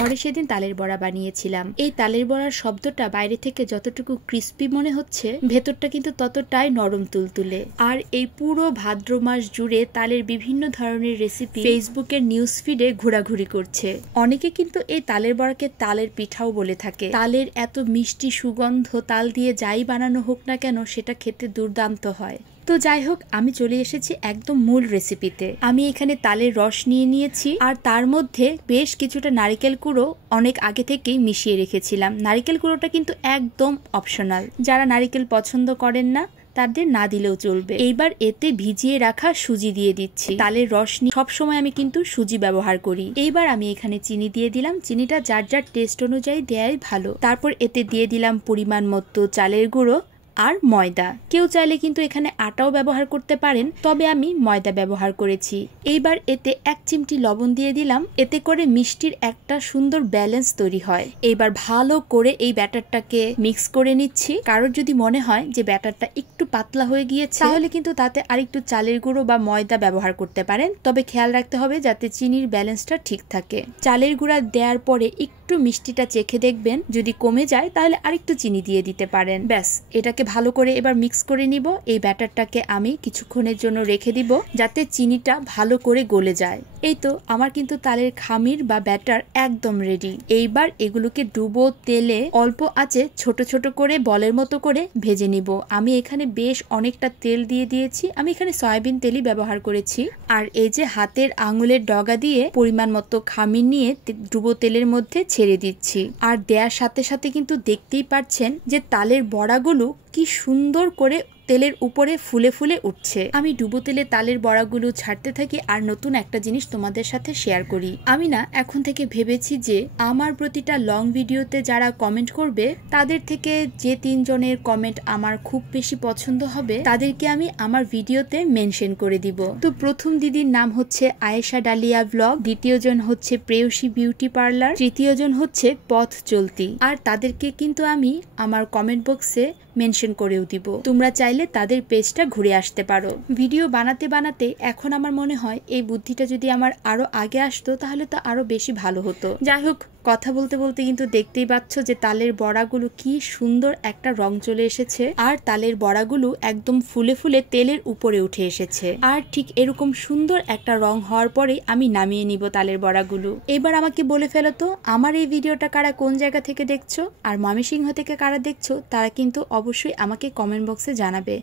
ঘরে সেদিন তালের বড়া বানিয়েছিলাম। এই তালের বড়ার শব্দটা বাইরে থেকে যতটুকু ক্রিস্পি মনে হচ্ছে, ভেতরটা কিন্তু ততটাই নরম তুলতুলে। আর এই পুরো ভাদ্র মাস জুড়ে তালের বিভিন্ন ধরনের রেসিপি ফেসবুকের নিউজ ফিডে ঘোরাঘুরি করছে। অনেকে কিন্তু এই তালের বড়াকে তালের পিঠাও বলে থাকে। তালের এত মিষ্টি সুগন্ধ, তাল দিয়ে যাই বানানো হোক না কেন সেটা খেতে দুর্দান্ত হয়। তো যাই হোক, আমি চলে এসেছি একদম মূল রেসিপিতে। আমি এখানে তালের রস নিয়ে নিয়েছি, আর তার মধ্যে বেশ কিছুটা নারিকেল গুঁড়ো অনেক আগে থেকেই মিশিয়ে রেখেছিলাম। নারিকেল গুঁড়োটা কিন্তু একদম অপশনাল, যারা নারিকেল পছন্দ করেন না তাদের না দিলেও চলবে। এইবার এতে ভিজিয়ে রাখা সুজি দিয়ে দিচ্ছি। তালের রস নিয়ে সবসময় আমি কিন্তু সুজি ব্যবহার করি। এইবার আমি এখানে চিনি দিয়ে দিলাম। চিনিটা যার যার টেস্ট অনুযায়ী দেয়াই ভালো। তারপর এতে দিয়ে দিলাম পরিমাণ মতো চালের গুঁড়ো আর ময়দা। কেউ চাইলে কিন্তু এখানে আটাও ব্যবহার করতে পারেন, তবে আমি ময়দা ব্যবহার করেছি। এইবার এতে 1 চিমটি লবণ দিয়ে দিলাম। এতে করে মিষ্টির একটা সুন্দর ব্যালেন্স তৈরি হয়। এইবার ভালো করে এই ব্যাটারটাকে মিক্স করে নিচ্ছি। কারোর যদি মনে হয় যে ব্যাটারটা একটু পাতলা হয়ে গিয়েছে, তাহলে কিন্তু তাতে আরেকটু চালের গুঁড়ো বা ময়দা ব্যবহার করতে পারেন। তবে খেয়াল রাখতে হবে যাতে চিনির ব্যালেন্সটা ঠিক থাকে। চালের গুঁড়া দেওয়ার পরে একটু মিষ্টিটা চেখে দেখবেন, যদি কমে যায় তাহলে আরেকটু চিনি দিয়ে দিতে পারেন। ব্যাস, এটাকে ভালো করে এবার মিক্স করে নিব। এই ব্যাটারটাকে আমি কিছুক্ষণের জন্য রেখে দিব যাতে চিনিটা ভালো করে গলে যায়। এই তো আমার কিন্তু তালের খামির বা ব্যাটার একদম রেডি। এইবার এগুলোকে ডুবো তেলে অল্প আঁচে ছোট ছোট করে বলের মতো করে ভেজে নিব। আমি এখানে বেশ অনেকটা তেল দিয়ে দিয়েছি। আমি এখানে সয়াবিন তেলই ব্যবহার করেছি। আর এই যে হাতের আঙুলের ডগা দিয়ে পরিমাণ মতো খামির নিয়ে ডুবো তেলের মধ্যে ছেড়ে দিচ্ছি। আর দেওয়ার সাথে সাথে কিন্তু দেখতেই পাচ্ছেন যে তালের বড়াগুলো কি সুন্দর করে তেলের উপরে ফুলে ফুলে উঠছে। আমি ডুবো তেলে তালের বড়াগুলো ছাড়তে থাকি। আর নতুন একটা জিনিস তোমাদের সাথে শেয়ার করি। আমি না এখন থেকে ভেবেছি যে আমার প্রতিটা লং ভিডিওতে যারা কমেন্ট করবে, তাদের থেকে যে 3 জনের কমেন্ট আমার খুব বেশি পছন্দ হবে, তাদেরকে আমি আমার ভিডিওতে মেনশন করে দিব। তো প্রথম দিদির নাম হচ্ছে আয়েশা ডালিয়া ব্লগ, দ্বিতীয় জন হচ্ছে প্রেয়সী বিউটি পার্লার, তৃতীয় জন হচ্ছে পথ চলতি। আর তাদেরকে কিন্তু আমি আমার কমেন্ট বক্সে মেনশন করেও দিব। তোমরা চাইলে তাদের পেজটা ঘুরে আসতে পারো। ভিডিও বানাতে বানাতে এখন আমার মনে হয় এই বুদ্ধিটা যদি আমার আরো আগে আসতো তাহলে তো আরো বেশি ভালো হতো। যাই হোক, কথা বলতে বলতে কিন্তু দেখতেই পাচ্ছ যে তালের বড়াগুলো কি সুন্দর একটা রং চলে এসেছে। আর তালের বড়াগুলো একদম ফুলে ফুলে তেলের উপরে উঠে এসেছে। আর ঠিক এরকম সুন্দর একটা রং হওয়ার পরে আমি নামিয়ে নিব তালের বড়াগুলো। এবার আমাকে বলে ফেলো তো, আমার এই ভিডিওটা কারা কোন জায়গা থেকে দেখছো, আর ময়মনসিংহ থেকে কারা দেখছো, তারা কিন্তু অবশ্যই আমাকে কমেন্ট বক্সে জানাবে।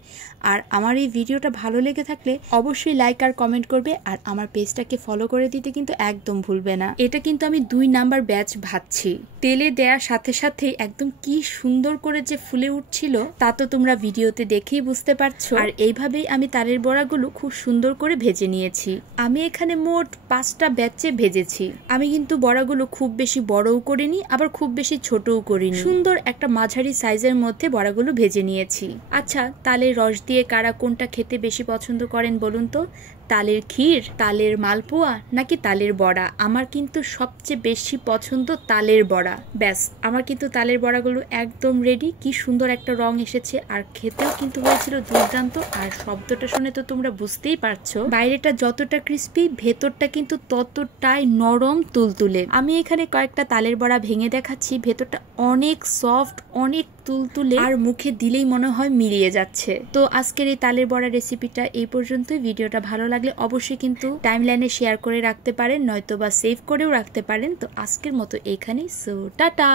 আর আমার এই ভিডিওটা ভালো লেগে থাকলে অবশ্যই লাইক আর কমেন্ট করবে। আর আমার পেজটাকে ফলো করে দিতে কিন্তু একদম ভুলবে না। এটা কিন্তু আমি 2 নাম্বার ব্যাচ ভাজছি। তেলে দেওয়ার সাথে সাথে একদম কি সুন্দর করে যে ফুলে উঠছিল তা তো তোমরা ভিডিওতে দেখেই বুঝতে পারছো। আর এইভাবেই আমি তালের বড়াগুলো খুব সুন্দর করে ভেজে নিয়েছি। আমি এখানে মোট 5টা ব্যাচে ভেজেছি। আমি কিন্তু বড়াগুলো খুব বেশি বড়ও করিনি, আবার খুব বেশি ছোটও করিনি। সুন্দর একটা মাঝারি সাইজের মধ্যে বড়াগুলো ভেজে নিয়েছি। আচ্ছা, তালের রস দিয়ে কারা কোনটা খেতে বেশি পছন্দ করেন বলুন তো? তালের ক্ষীর, তালের মালপোয়া নাকি তালের বড়া? আমার কিন্তু সবচেয়ে বেশি পছন্দ তালের বড়া। ব্যাস, আমার কিন্তু তালের বড়াগুলো একদম রেডি। কি সুন্দর একটা রং এসেছে, আর খেতেও কিন্তু হয়েছিল দুর্দান্ত। আর শব্দটা শুনে তো তোমরা বুঝতেই পারছো, বাইরেটা যতটা ক্রিস্পি, ভেতরটা কিন্তু ততটাই নরম তুলতুলে। আমি এখানে কয়েকটা তালের বড়া ভেঙে দেখাচ্ছি। ভেতরটা অনেক সফট, অনেক তুলতুলে, আর মুখে দিলেই মনে হয় মিলিয়ে যাচ্ছে। তো আজকের এই তালের বড়া রেসিপিটা এই পর্যন্তই। ভিডিওটা ভালো লাগলে অবশ্যই কিন্তু টাইমলাইনে শেয়ার করে রাখতে পারেন, নয়তো বা সেভ করেও রাখতে পারেন। তো আজকের মতো এইখানেই। So tata.